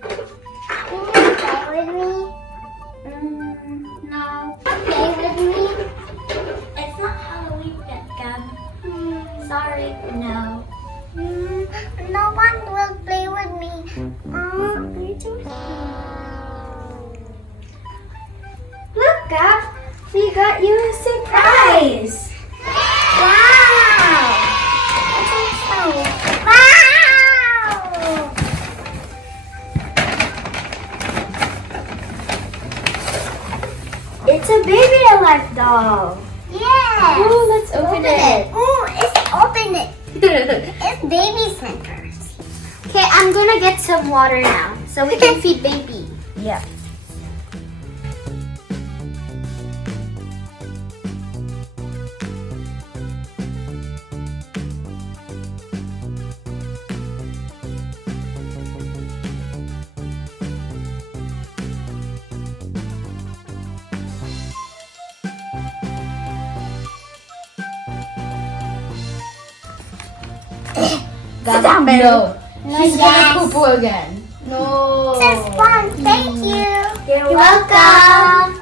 Play with me? No. Play with me? It's not Halloween yet, Gab. Sorry, no. No one will play with me. Me too. Look, Gab, we got you a surprise. Wow! Wow! It's a baby alive doll. Yes. Oh, let's open it. Oh, open it. It's baby centers. Okay, I'm gonna get some water now so we can feed baby. Yeah. Sit down, No. No, She's yes. gonna poo-poo again. No. This is fun. Thank you. You're welcome.